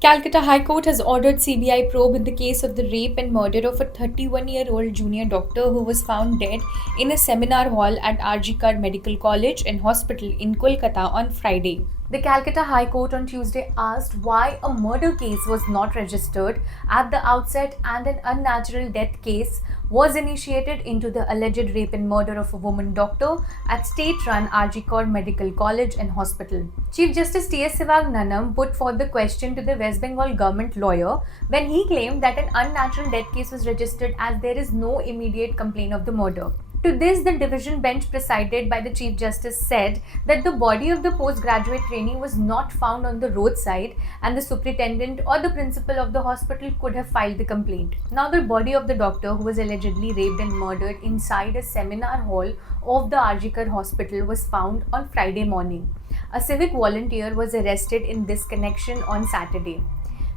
Calcutta High Court has ordered CBI probe in the case of the rape and murder of a 31-year-old junior doctor who was found dead in a seminar hall at RG Kar Medical College and Hospital in Kolkata on Friday. The Calcutta High Court on Tuesday asked why a murder case was not registered at the outset and an unnatural death case was initiated into the alleged rape and murder of a woman doctor at state-run RG Kar Medical College and Hospital. Chief Justice T.S. Sivagnanam put forth the question to the West Bengal government lawyer when he claimed that an unnatural death case was registered as there is no immediate complaint of the murder. To this, the division bench presided by the Chief Justice said that the body of the postgraduate trainee was not found on the roadside and the superintendent or the principal of the hospital could have filed the complaint. Now, the body of the doctor who was allegedly raped and murdered inside a seminar hall of the RG Kar hospital was found on Friday morning. A civic volunteer was arrested in this connection on Saturday.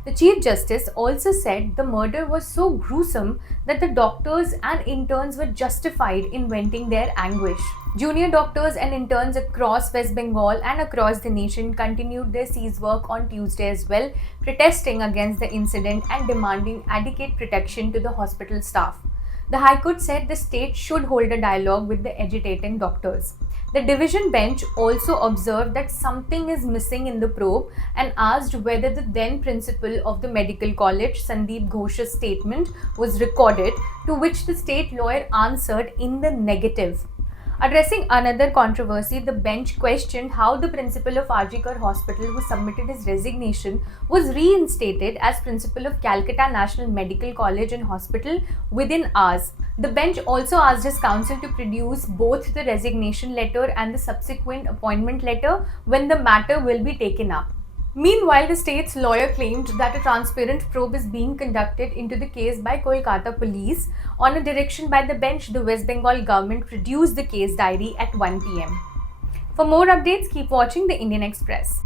The Chief Justice also said the murder was so gruesome that the doctors and interns were justified in venting their anguish. Junior doctors and interns across West Bengal and across the nation continued their cease work on Tuesday as well, protesting against the incident and demanding adequate protection to the hospital staff. The High Court said the state should hold a dialogue with the agitating doctors. The division bench also observed that something is missing in the probe and asked whether the then principal of the medical college, Sandeep Ghosh's statement was recorded, to which the state lawyer answered in the negative. Addressing another controversy, the bench questioned how the principal of RG Kar Hospital, who submitted his resignation, was reinstated as principal of Calcutta National Medical College and Hospital within hours. The bench also asked his counsel to produce both the resignation letter and the subsequent appointment letter when the matter will be taken up. Meanwhile, the state's lawyer claimed that a transparent probe is being conducted into the case by Kolkata police. On a direction by the bench, the West Bengal government produced the case diary at 1 p.m. For more updates, keep watching the Indian Express.